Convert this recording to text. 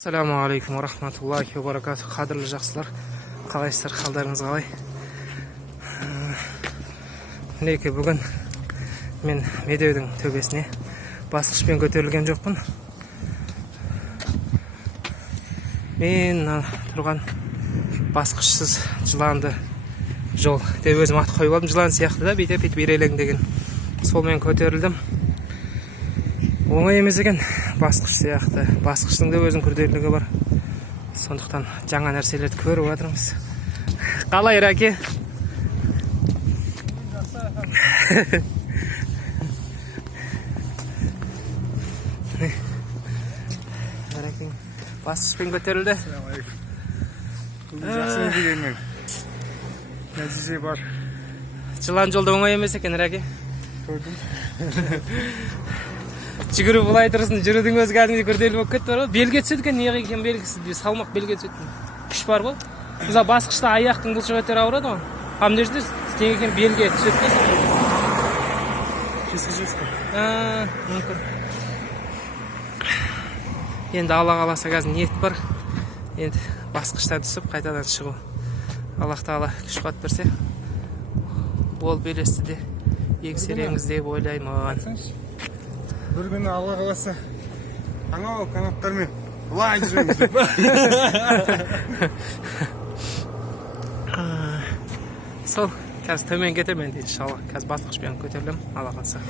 Assalamu алейкум ва рахматуллахи ва баракату. Қадірлі жақсылар, қалайсыздар, қалдарыңыз қалай? Мінекей бүгін мен Медеудің төбесіне басқышпен көтерілген жоқпын. Мен тұрған басқышсыз жыланды жол деп өзім ат қойып алдым. Жылан сияқты да, бүйтіп ирелең деген. Солмен көтерілдім. Оңай емес екен, басқыш сияқты. Басқыштың да өзінің күрделілігі бар. Сондықтан жаңа нәрселерді көріп жатырмыз. Қалай, Раке? Ракең басқышпен көтерілді. Жақсы дегенмен нәтиже бар. Жылан жолда оңай емес екен, Раке. Көрдім. Жүгіру бұлай тұрсын, жүрудің өзі кәдімгідей күрделі болып кетті бар ғой. Белге түседі екен, неге екен белгісіз, салмақ белге түседі. Күш бар ғой. Мысалы басқышта аяқтың бұлшық еттері ауырады ғой. А мына жерде неге екен белге түседі екен. Жескі. Мүмкін. Енді Алла қаласа қазір ниет бар. Енді басқыштан түсіп қайтадан шығу. Аллах тағала күш қуат берсе, ол белесті де еңсереңіз деп ойлаймын. Бір күні Алла қаласа анау канаттармен былай жүреміз. Сол, қазір төмен кетемін енді иншалла. Қазір басқышпен көтерілем, Алла қаласа.